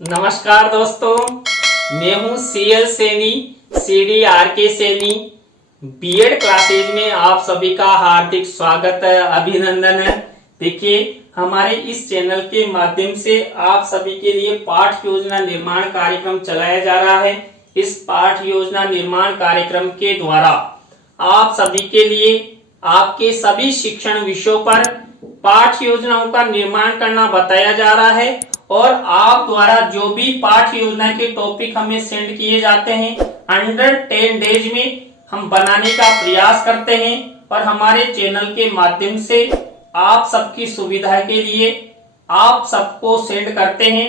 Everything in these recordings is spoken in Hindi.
नमस्कार दोस्तों, मैं हूं C L Saini, CDRK Saini. B Ed classes में आप सभी का हार्दिक स्वागत है, अभिनंदन है। देखिए, हमारे इस चैनल के माध्यम से आप सभी के लिए पाठ योजना निर्माण कार्यक्रम चलाया जा रहा है। इस पाठ योजना निर्माण कार्यक्रम के द्वारा आप सभी के लिए आपके सभी शिक्षण विषयों पर पाठ योजनाओं का निर्माण करना बताया जा रहा है और आप द्वारा जो भी पाठ योजना के टॉपिक हमें सेंड किए जाते हैं अंडर 10 डेज में हम बनाने का प्रयास करते हैं और हमारे चैनल के माध्यम से आप सबकी सुविधा के लिए आप सबको सेंड करते हैं।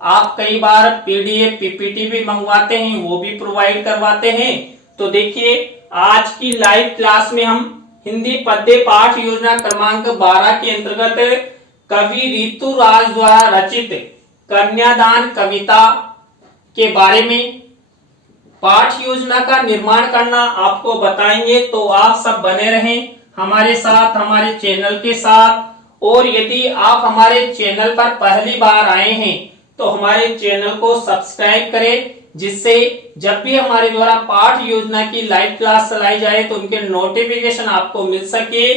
आप कई बार PDF PPT भी मंगवाते हैं, वो भी प्रोवाइड करवाते हैं। तो देखिए, आज की लाइव क्लास में हम हिंदी पद्य पाठ योजना क्रमांक 12 के अंतर्गत कवि ऋतुराज द्वारा रचित कन्यादान कविता के बारे में पाठ योजना का निर्माण करना आपको बताएंगे। तो आप सब बने रहें हमारे साथ, हमारे चैनल के साथ। और यदि आप हमारे चैनल पर पहली बार आए हैं तो हमारे चैनल को सब्सक्राइब करें, जिससे जब भी हमारे द्वारा पाठ योजना की लाइव क्लास चलाई जाए तो उनके नोटिफिकेशन आपको मिल सके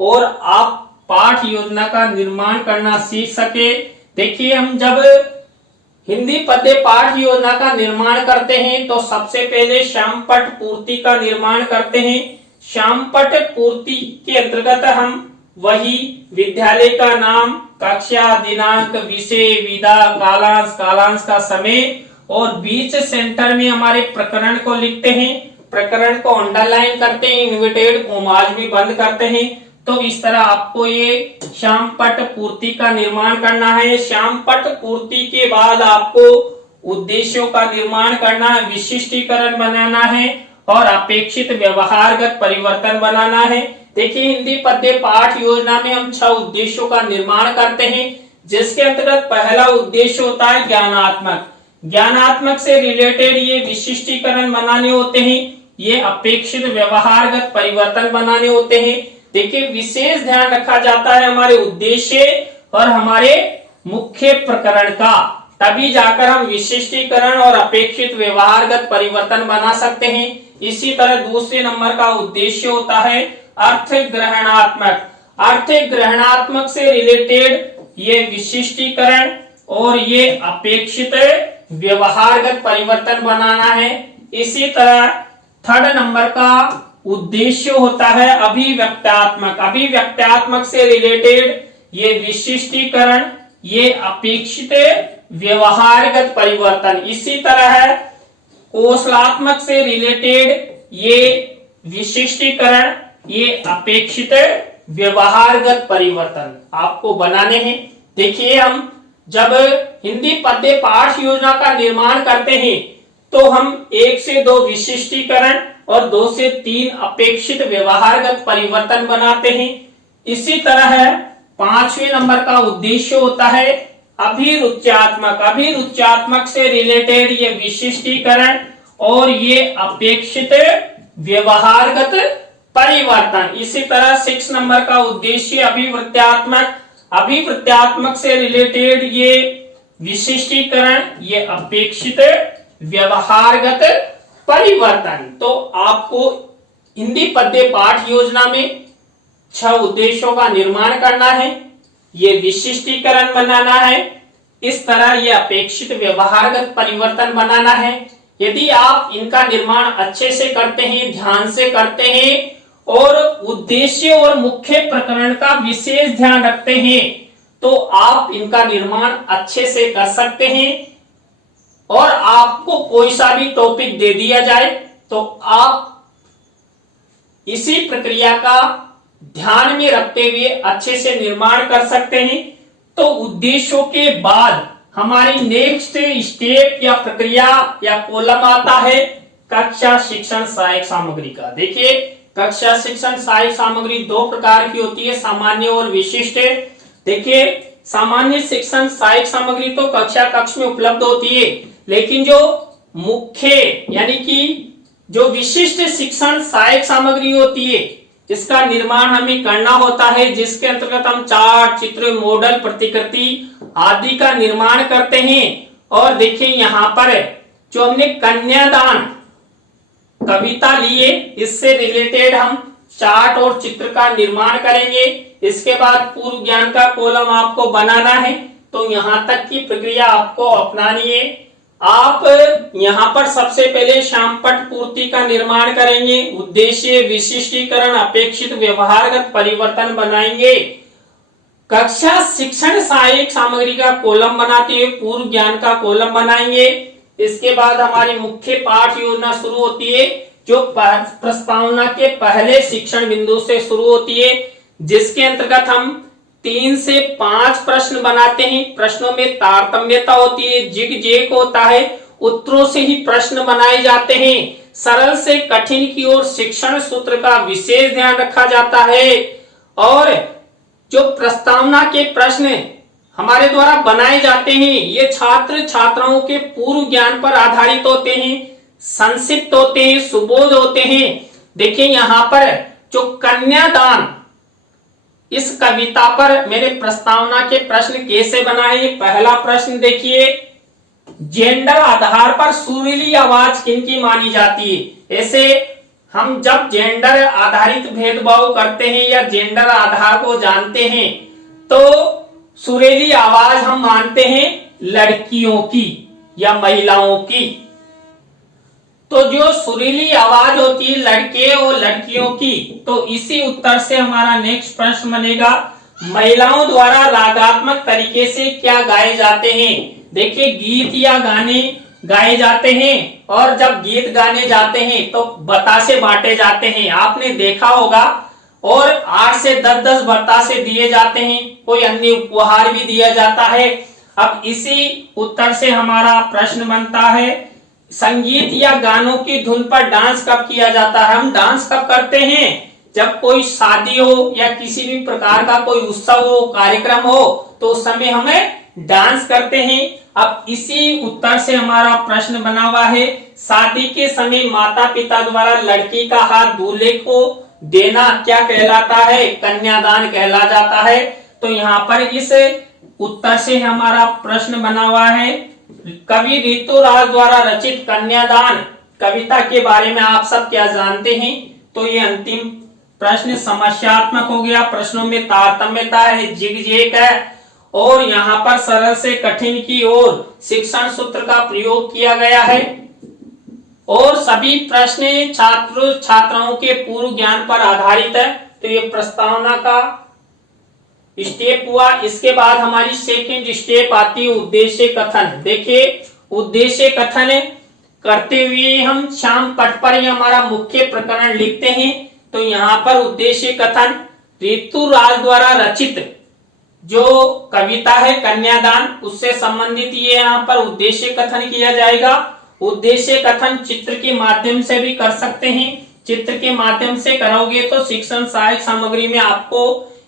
और आप पाठ योजना का निर्माण करना सीख सके। देखिए, हम जब हिंदी पद्य पाठ योजना का निर्माण करते हैं तो सबसे पहले श्यामपट पूर्ति का निर्माण करते हैं। श्यामपट पूर्ति के अंतर्गत हम वही विद्यालय का नाम, कक्षा, दिनांक, विषय, विधा, कालांश, कालांश का समय और बीच सेंटर में हमारे प्रकरण को लिखते हैं। प्रकरण को अंडरलाइन करते हैं, इन्वर्टेड कॉमास भी बंद करते हैं। तो इस तरह आपको ये श्यामपट पूर्ति का निर्माण करना है। श्यामपट पूर्ति के बाद आपको उद्देश्यों का निर्माण करना है, विशिष्टीकरण बनाना है और अपेक्षित व्यवहारगत परिवर्तन बनाना है। देखिए, हिंदी पद्य पाठ योजना में हम 6 उद्देश्यों का निर्माण करते हैं, जिसके अंतर्गत पहला उद्देश्य होता है ज्ञानात्मक। ज्ञानात्मक से रिलेटेड ये विशिष्टीकरण बनाने होते हैं, ये अपेक्षित व्यवहारगत परिवर्तन बनाने होते हैं। देखिए, विशेष ध्यान रखा जाता है हमारे उद्देश्य और हमारे मुख्य प्रकरण का, तभी जाकर हम विशिष्टीकरण और अपेक्षित व्यवहारगत परिवर्तन बना सकते हैं। इसी तरह दूसरे नंबर का उद्देश्य होता है अर्थ ग्रहणात्मक। अर्थ ग्रहणात्मक से रिलेटेड ये विशिष्टीकरण और ये अपेक्षित व्यवहारगत परिवर्तन बनाना है। इसी तरह थर्ड नंबर का उद्देश्य होता है अभिव्यक्त्यात्मक। अभिव्यक्त्यात्मक से रिलेटेड ये विशिष्टीकरण, ये अपेक्षित व्यवहारगत परिवर्तन। इसी तरह कौशलात्मक से रिलेटेड ये विशिष्टीकरण, ये अपेक्षित व्यवहारगत परिवर्तन आपको बनाने हैं। देखिए, हम जब हिंदी पद्य पाठ योजना का निर्माण करते हैं तो हम 1 से 2 विशिष्टीकरण और 2 से 3 अपेक्षित व्यवहारगत परिवर्तन बनाते हैं। इसी तरह 5वें नंबर का उद्देश्य होता है अभिरुच्यात्मक। अभिरुच्यात्मक से रिलेटेड ये विशिष्टीकरण और ये अपेक्षित व्यवहारगत परिवर्तन। इसी तरह 6 नंबर का उद्देश्य अभिवृत्त्यात्मक। अभिवृत्त्यात्मक से रिलेटेड ये विशिष्टीकरण, ये अपेक्षित व्यवहारगत परिवर्तन। तो आपको हिंदी पद्य पाठ योजना में 6 उद्देश्यों का निर्माण करना है, ये विशिष्टीकरण बनाना है, इस तरह ये अपेक्षित व्यवहारगत परिवर्तन बनाना है। यदि आप इनका निर्माण अच्छे से करते हैं, ध्यान से करते हैं और उद्देश्य और मुख्य प्रकरण का विशेष ध्यान रखते हैं तो आप इनका निर्माण अच्छे से कर सकते हैं। और आपको कोई सा भी टॉपिक दे दिया जाए तो आप इसी प्रक्रिया का ध्यान में रखते हुए अच्छे से निर्माण कर सकते हैं। तो उद्देश्यों के बाद हमारी नेक्स्ट स्टेप या प्रक्रिया या कॉलम आता है कक्षा शिक्षण सहायक सामग्री का। देखिए, कक्षा शिक्षण सहायक सामग्री 2 प्रकार की होती है, सामान्य और विशिष्ट। देखिए, सामान्य शिक्षण सहायक सामग्री तो कक्षा कक्ष में उपलब्ध होती है, लेकिन जो मुख्य यानी कि जो विशिष्ट शिक्षण सहायक सामग्री होती है इसका निर्माण हमें करना होता है, जिसके अंतर्गत हम चार्ट, चित्र, मॉडल, प्रतिकृति आदि का निर्माण करते हैं। और देखिए यहाँ पर जो हमने कन्यादान कविता लिए, इससे रिलेटेड हम चार्ट और चित्र का निर्माण करेंगे। इसके बाद पूर्व ज्ञान का कॉलम आपको बनाना है, तो यहाँ तक की प्रक्रिया आपको अपनानी है। आप यहाँ पर सबसे पहले श्यामपट्ट पूर्ति का निर्माण करेंगे, उद्देश्य, विशिष्टीकरण, अपेक्षित व्यवहारगत परिवर्तन बनाएंगे। कक्षा शिक्षण सहायक सामग्री का कॉलम बनाते हुए पूर्व ज्ञान का कॉलम बनाएंगे। इसके बाद हमारी मुख्य पाठ योजना शुरू होती है, जो प्रस्तावना के पहले शिक्षण बिंदु से शुरू होती है, जिसके अंतर्गत हम 3 से 5 प्रश्न बनाते हैं। प्रश्नों में तारतम्यता होती है, जिग जैग होता है, उत्तरों से ही प्रश्न बनाए जाते हैं। सरल से कठिन की ओर शिक्षण सूत्र का विशेष ध्यान रखा जाता है। और जो प्रस्तावना के प्रश्न हमारे द्वारा बनाए जाते हैं, ये छात्र छात्राओं के पूर्व ज्ञान पर आधारित होते हैं, संक्षिप्त होते हैं, सुबोध होते हैं। देखिए यहाँ पर जो कन्यादान, इस कविता पर मेरे प्रस्तावना के प्रश्न कैसे बनाए। पहला प्रश्न देखिए, जेंडर आधार पर सुरीली आवाज किनकी मानी जाती है। ऐसे हम जब जेंडर आधारित भेदभाव करते हैं या जेंडर आधार को जानते हैं, तो सुरीली आवाज हम मानते हैं लड़कियों की या महिलाओं की। तो जो सुरीली आवाज होती है लड़के और लड़कियों की, तो इसी उत्तर से हमारा नेक्स्ट प्रश्न बनेगा, महिलाओं द्वारा रागात्मक तरीके से क्या गाए जाते हैं। देखिए गीत या गाने गाए जाते हैं, और जब गीत गाने जाते हैं तो बतासे बांटे जाते हैं, आपने देखा होगा। और 8 से 10 बतासे दिए जाते हैं, कोई अन्य उपहार भी दिया जाता है। अब इसी उत्तर से हमारा प्रश्न बनता है, संगीत या गानों की धुन पर डांस कब किया जाता है। हम डांस कब करते हैं, जब कोई शादी हो या किसी भी प्रकार का कोई उत्सव हो, कार्यक्रम हो, तो उस समय हमें डांस करते हैं। अब इसी उत्तर से हमारा प्रश्न बना हुआ है, शादी के समय माता पिता द्वारा लड़की का हाथ दूल्हे को देना क्या कहलाता है, कन्यादान कहला जाता है। तो यहाँ पर इस उत्तर से हमारा प्रश्न बना हुआ है, कवि ऋतुराज द्वारा रचित कन्यादान कविता के बारे में आप सब क्या जानते हैं। तो ये अंतिम प्रश्न समस्यात्मक हो गया, प्रश्नों में तारतम्यता है, जिग जैग है, और यहाँ पर सरल से कठिन की ओर शिक्षण सूत्र का प्रयोग किया गया है। और सभी प्रश्न छात्र छात्राओं के पूर्व ज्ञान पर आधारित है। तो ये प्रस्तावना का स्टेप हुआ। इसके बाद हमारी सेकंड स्टेप आती है उद्देश्य कथन। देखिए उद्देश्य कथन करते हुए हम श्यामपट्ट पर हमारा मुख्य प्रकरण लिखते हैं। तो यहाँ पर उद्देश्य कथन ऋतुराज द्वारा रचित जो कविता है कन्यादान, उससे संबंधित ये यहाँ पर उद्देश्य कथन किया जाएगा। उद्देश्य कथन चित्र के माध्यम से भी कर सकते हैं। चित्र के माध्यम से करोगे तो शिक्षण सहायक सामग्री में आपको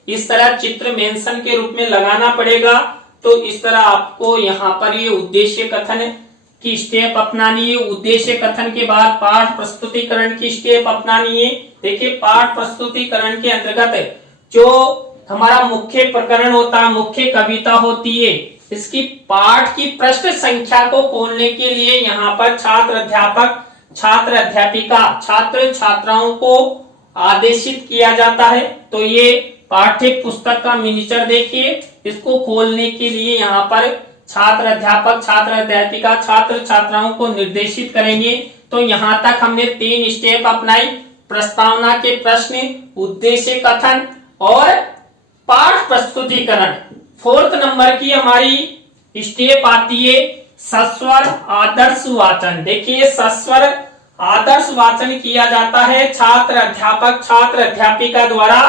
इस तरह चित्र मेंशन के रूप में लगाना पड़ेगा। तो इस तरह आपको यहाँ पर ये उद्देश्य कथन की स्टेप अपनानी है। उद्देश्य कथन के बाद पाठ प्रस्तुतिकरण की स्टेप अपनानी है। देखिए पाठ प्रस्तुतिकरण के अंतर्गत जो हमारा मुख्य प्रकरण होता है, मुख्य कविता होती है, इसकी पाठ की पृष्ठ संख्या को खोलने के लिए यहाँ पर छात्र अध्यापक, छात्र अध्यापिका, छात्र छात्राओं को आदेशित किया जाता है। तो ये पाठ्य पुस्तक का मिनिएचर देखिए, इसको खोलने के लिए यहाँ पर छात्र अध्यापक, छात्र अध्यापिका, छात्र छात्राओं को निर्देशित करेंगे। तो यहाँ तक हमने 3 स्टेप अपनाई, प्रस्तावना के प्रश्न, उद्देश्य कथन और पाठ प्रस्तुतिकरण। 4th नंबर की हमारी स्टेप आती है सस्वर आदर्श वाचन। देखिए सस्वर आदर्श वाचन किया जाता है छात्र अध्यापक, छात्र अध्यापिका द्वारा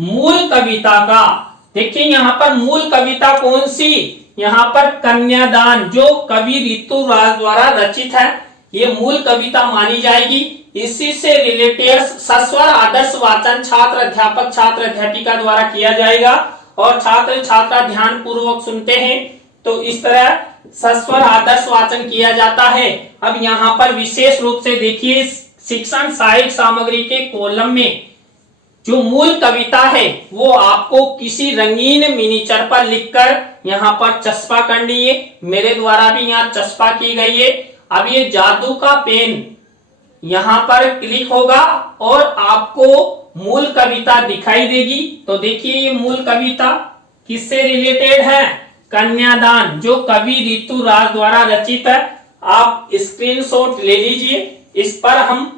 मूल कविता का। देखिए यहाँ पर मूल कविता कौन सी, यहाँ पर कन्यादान जो कवि ऋतुराज द्वारा रचित है, ये मूल कविता मानी जाएगी। इसी से रिलेटेड सस्वर आदर्श वाचन छात्र अध्यापक, छात्र अध्यापिका द्वारा किया जाएगा और छात्र छात्रा ध्यान पूर्वक सुनते हैं। तो इस तरह सस्वर आदर्श वाचन किया जाता है। अब यहाँ पर विशेष रूप से देखिए शिक्षण सहायक सामग्री के कॉलम में जो मूल कविता है वो आपको किसी रंगीन मिनिएचर पर लिखकर यहाँ पर चस्पा करनी है, मेरे द्वारा भी यहाँ चस्पा की गई है। अब ये जादू का पेन यहाँ पर क्लिक होगा और आपको मूल कविता दिखाई देगी। तो देखिए ये मूल कविता किससे रिलेटेड है? कन्यादान, जो कवि ऋतुराज द्वारा रचित है। आप स्क्रीनशॉट ले लीजिए। इस पर हम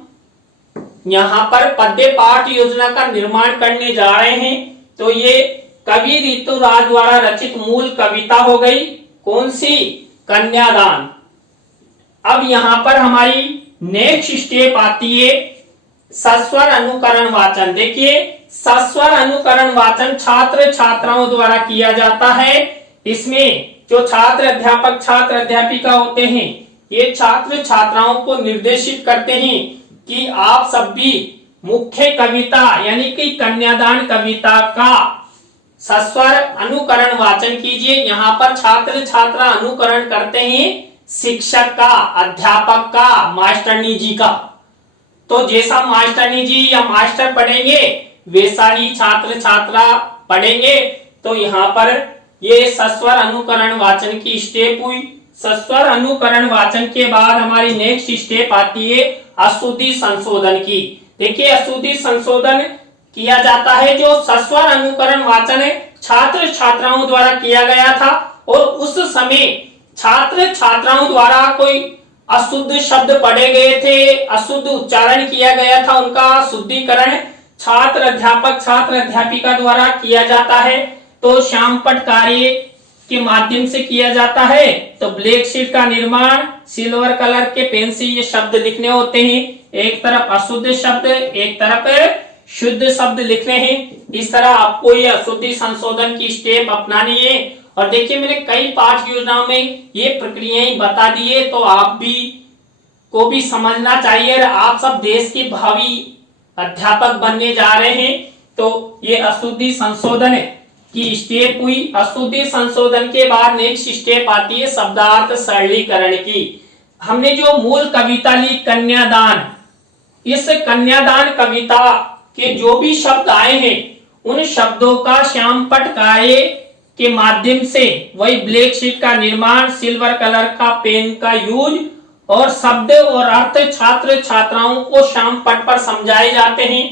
यहाँ पर पद्य पाठ योजना का निर्माण करने जा रहे हैं। तो ये कवि ऋतुराज द्वारा रचित मूल कविता हो गई, कौन सी? कन्यादान। अब यहाँ पर हमारी नेक्स्ट स्टेप आती है सस्वर अनुकरण वाचन। देखिए सस्वर अनुकरण वाचन छात्र छात्राओं द्वारा किया जाता है। इसमें जो छात्र अध्यापक छात्र अध्यापिका होते हैं, ये छात्र छात्राओं को निर्देशित करते हैं कि आप सब भी मुख्य कविता यानी कि कन्यादान कविता का सस्वर अनुकरण वाचन कीजिए। यहाँ पर छात्र छात्रा अनुकरण करते हैं शिक्षक का, अध्यापक का, मास्टरनी जी का। तो जैसा मास्टरनी जी या मास्टर पढ़ेंगे वैसा ही छात्र छात्रा पढ़ेंगे। तो यहाँ पर ये सस्वर अनुकरण वाचन की स्टेप हुई। सस्वर अनुकरण वाचन के बाद हमारी नेक्स्ट स्टेप आती है अशुद्धि संशोधन की। देखिए अशुद्धि संशोधन किया जाता है जो सस्वर अनुकरण वाचन है छात्र छात्राओं द्वारा किया गया था और उस समय छात्र छात्राओं द्वारा कोई अशुद्ध शब्द पढ़े गए थे, अशुद्ध उच्चारण किया गया था, उनका शुद्धिकरण छात्र अध्यापक छात्र अध्यापिका द्वारा किया जाता है। तो श्यामपट्ट कार्य के माध्यम से किया जाता है। तो ब्लैक शीट का निर्माण, सिल्वर कलर के पेन से ये शब्द लिखने होते हैं। एक तरफ अशुद्ध शब्द, एक तरफ शुद्ध शब्द लिखने हैं। इस तरह आपको ये अशुद्धि संशोधन की स्टेप अपनानी है। और देखिए मैंने कई पाठ योजनाओं में ये प्रक्रियाएं बता दी है, तो आप भी को भी समझना चाहिए। आप सब देश के भावी अध्यापक बनने जा रहे हैं। तो ये अशुद्धि संशोधन की स्टेप हुई। अशुद्धि संशोधन के बाद नेक्स्ट स्टेप आती है शब्दार्थ सरलीकरण की। हमने जो मूल कविता ली कन्यादान, इस कन्यादान कविता के जो भी शब्द आए हैं उन शब्दों का श्यामपट्ट कार्य के माध्यम से, वही ब्लैक शीट का निर्माण, सिल्वर कलर का पेन का यूज और शब्द और अर्थ छात्र छात्राओं को श्यामपट्ट पर समझाए जाते हैं।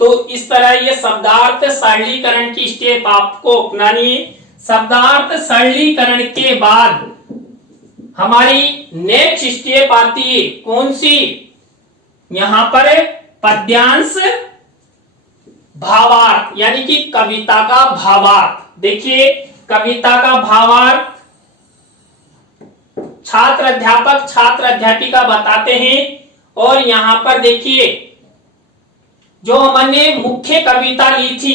तो इस तरह ये शब्दार्थ सरलीकरण की स्टेप आपको अपनानी है। शब्दार्थ सरलीकरण के बाद हमारी नेक्स्ट स्टेप आती है कौन सी? यहां पर पद्यांश भावार्थ यानी कि कविता का भावार्थ। देखिए कविता का भावार्थ छात्र अध्यापक छात्र अध्यापिका बताते हैं। और यहां पर देखिए जो हमने मुख्य कविता ली थी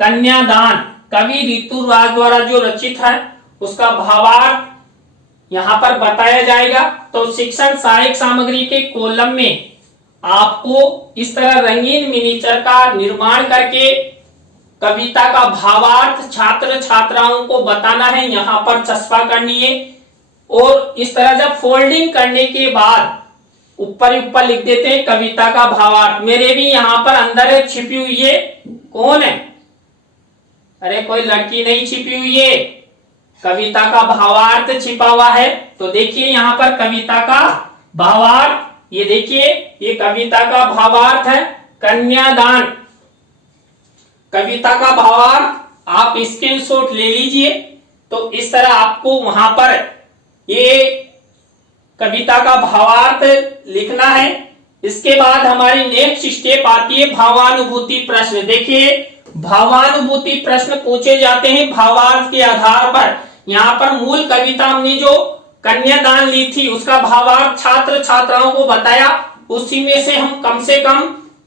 कन्यादान, कवि ऋतुराज द्वारा जो रचित है, उसका भावार्थ यहां पर बताया जाएगा। तो शिक्षण सहायक सामग्री के कॉलम में आपको इस तरह रंगीन मिनीचर का निर्माण करके कविता का भावार्थ छात्र छात्राओं को बताना है, यहाँ पर चस्पा करनी है। और इस तरह जब फोल्डिंग करने के बाद ऊपर लिख देते हैं कविता का भावार्थ। मेरे भी यहाँ पर अंदर छिपी हुई है, कौन है? अरे कोई लड़की नहीं छिपी हुई है, कविता का भावार्थ छिपा हुआ है। तो देखिए यहाँ पर कविता का भावार्थ, ये देखिए ये कविता का भावार्थ है कन्यादान। कविता का भावार्थ आप स्क्रीनशॉट ले लीजिए। तो इस तरह आपको वहां पर ये कविता का भावार्थ लिखना है। इसके बाद हमारी नेक्स्ट स्टेप आती है भावानुभूति प्रश्न। देखिए भावानुभूति प्रश्न पूछे जाते हैं भावार्थ के आधार पर। यहाँ पर मूल कविता हमने जो कन्यादान ली थी उसका भावार्थ छात्र छात्राओं को बताया, उसी में से हम कम से कम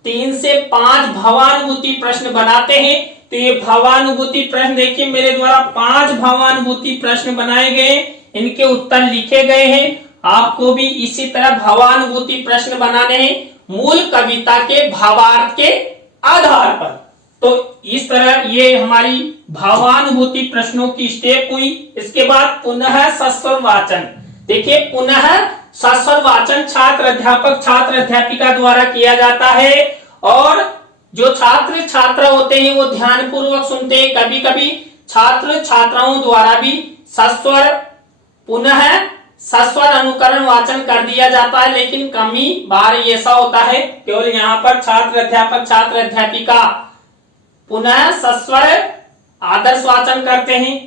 3 से 5 भावानुभूति प्रश्न बनाते हैं। तो ये भावानुभूति प्रश्न देखिए मेरे द्वारा 5 भावानुभूति प्रश्न बनाए गए, इनके उत्तर लिखे गए हैं। आपको भी इसी तरह भावानुभूति प्रश्न बनाने हैं मूल कविता के भावार्थ के आधार पर। तो इस तरह ये हमारी भावानुभूति प्रश्नों की स्टेप हुई। इसके बाद पुनः सस्वर वाचन। देखिए पुनः सस्वर वाचन छात्र अध्यापक छात्र अध्यापिका द्वारा किया जाता है। और जो छात्र छात्रा होते हैं वो ध्यानपूर्वक सुनते हैं। कभी कभी छात्र छात्राओं द्वारा भी सस्वर पुनः सस्वर अनुकरण वाचन कर दिया जाता है, लेकिन कमी बार ऐसा होता है केवल यहाँ पर छात्र अध्यापिका पुनः सस्वर आदर्श वाचन करते हैं।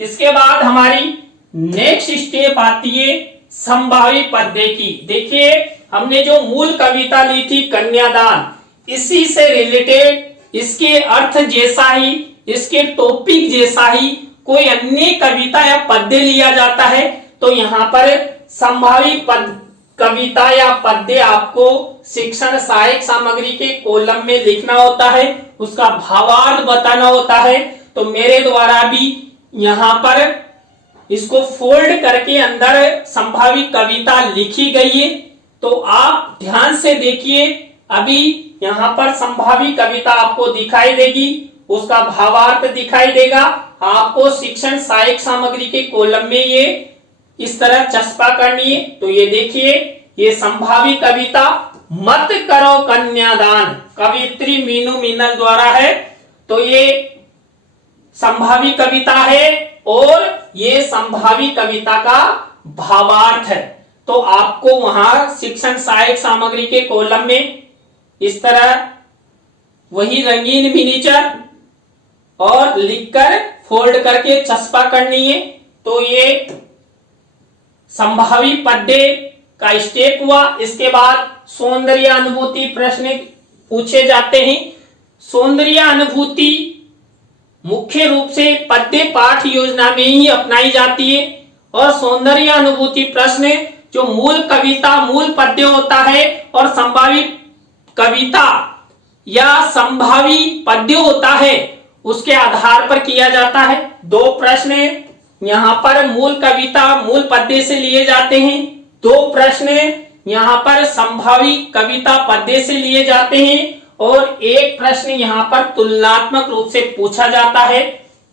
इसके बाद हमारी नेक्स्ट स्टेप आती है संभावी पद्य की। देखिए हमने जो मूल कविता ली थी कन्यादान, इसी से रिलेटेड इसके अर्थ जैसा ही, इसके टॉपिक जैसा ही कोई अन्य कविता या पद्य लिया जाता है तो यहाँ पर संभावी कविता या पद्य आपको शिक्षण सहायक सामग्री के कॉलम में लिखना होता है, उसका भावार्थ बताना होता है। तो मेरे द्वारा भी यहाँ पर इसको फोल्ड करके अंदर संभावी कविता लिखी गई है, तो आप ध्यान से देखिए। अभी यहाँ पर संभावी कविता आपको दिखाई देगी, उसका भावार्थ दिखाई देगा। आपको शिक्षण सहायक सामग्री के कॉलम में ये इस तरह चस्पा करनी है। तो ये देखिए, ये संभावी कविता मत करो कन्यादान, कवित्री मीनू मीनल द्वारा है। तो ये संभावी कविता है और ये संभावी कविता का भावार्थ है। तो आपको वहां शिक्षण सहायक सामग्री के कॉलम में इस तरह वही रंगीन मिनीचर और लिखकर फोल्ड करके चस्पा करनी है। तो ये संभावी पद्य का स्टेप हुआ। इसके बाद सौंदर्य अनुभूति प्रश्न पूछे जाते हैं। सौंदर्य अनुभूति मुख्य रूप से पद्य पाठ योजना में ही अपनाई जाती है और सौंदर्य अनुभूति प्रश्न जो मूल कविता मूल पद्य होता है और संभावी कविता या संभावी पद्य होता है उसके आधार पर किया जाता है। दो प्रश्न यहाँ पर मूल कविता मूल पद्य से लिए जाते हैं, दो प्रश्न यहाँ पर संभावी कविता पद्य से लिए जाते हैं और एक प्रश्न यहाँ पर तुलनात्मक रूप से पूछा जाता है,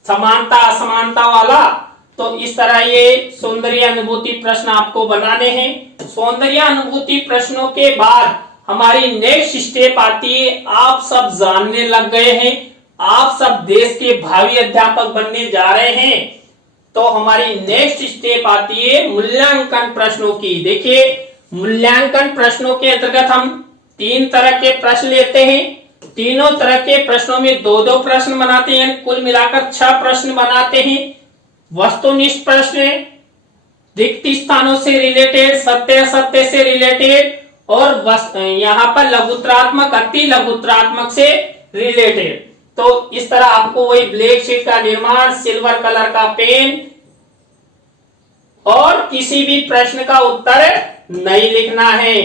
समानता असमानता वाला। तो इस तरह ये सौंदर्य अनुभूति प्रश्न आपको बनाने हैं। सौंदर्य अनुभूति प्रश्नों के बाद हमारी नेक्स्ट स्टेप आती है, आप सब जानने लग गए हैं, आप सब देश के भावी अध्यापक बनने जा रहे हैं। तो हमारी नेक्स्ट स्टेप आती है मूल्यांकन प्रश्नों की। देखिए मूल्यांकन प्रश्नों के अंतर्गत हम 3 तरह के प्रश्न लेते हैं। तीनों तरह के प्रश्नों में 2-2 प्रश्न बनाते हैं, कुल मिलाकर 6 प्रश्न बनाते हैं। वस्तुनिष्ठ प्रश्न, रिक्त स्थानों से रिलेटेड, सत्य असत्य से रिलेटेड और यहाँ पर लघुत्रात्मक अति लघुत्रात्मक से रिलेटेड। तो इस तरह आपको वही ब्लैक शीट का निर्माण, सिल्वर कलर का पेन और किसी भी प्रश्न का उत्तर नहीं लिखना है,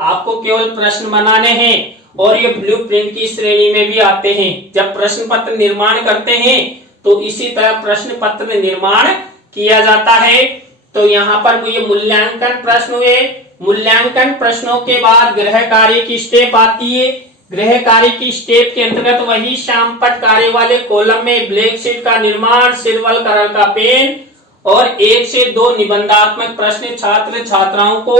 आपको केवल प्रश्न बनाने हैं। और ये ब्लूप्रिंट की श्रेणी में भी आते हैं। जब प्रश्न पत्र निर्माण करते हैं तो इसी तरह प्रश्न पत्र निर्माण किया जाता है। तो यहाँ पर ये मूल्यांकन प्रश्न हुए। मूल्यांकन प्रश्नों के बाद गृह कार्य की स्टेप आती है। गृह कार्य की स्टेप के अंतर्गत वही श्यामपट्ट कार्य वाले कॉलम में ब्लैक शीट का निर्माण, सिल्वर कलर का पेन और 1 से 2 निबंधात्मक प्रश्न छात्र छात्राओं को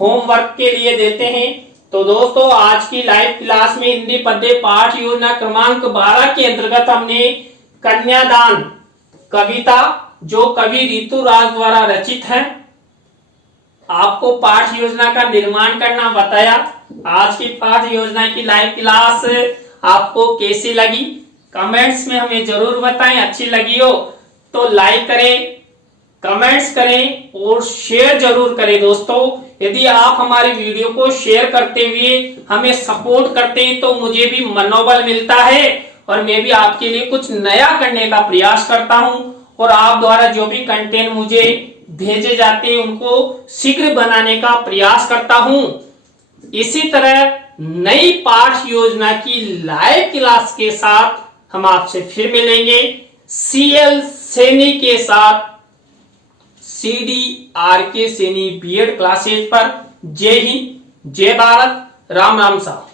होमवर्क के लिए देते हैं। तो दोस्तों आज की लाइव क्लास में हिंदी पद्य पाठ योजना क्रमांक 12 के अंतर्गत हमने कन्यादान कविता जो कवि ऋतुराज द्वारा रचित है आपको पाठ योजना का निर्माण करना बताया। आज की पाठ योजना की लाइव क्लास आपको कैसी लगी कमेंट्स में हमें जरूर बताएं। अच्छी लगी हो तो लाइक करें, कमेंट्स करें और शेयर जरूर करें। दोस्तों यदि आप हमारे वीडियो को शेयर करते हुए हमें सपोर्ट करते हैं तो मुझे भी मनोबल मिलता है और मैं भी आपके लिए कुछ नया करने का प्रयास करता हूं और आप द्वारा जो भी कंटेंट मुझे भेजे जाते हैं उनको शीघ्र बनाने का प्रयास करता हूं। इसी तरह नई पाठ योजना की लाइव क्लास के साथ हम आपसे फिर मिलेंगे CL सैनी के साथ CDRK सैनी बीएड क्लासेज पर। जय हिंद, जय भारत, राम राम साहब।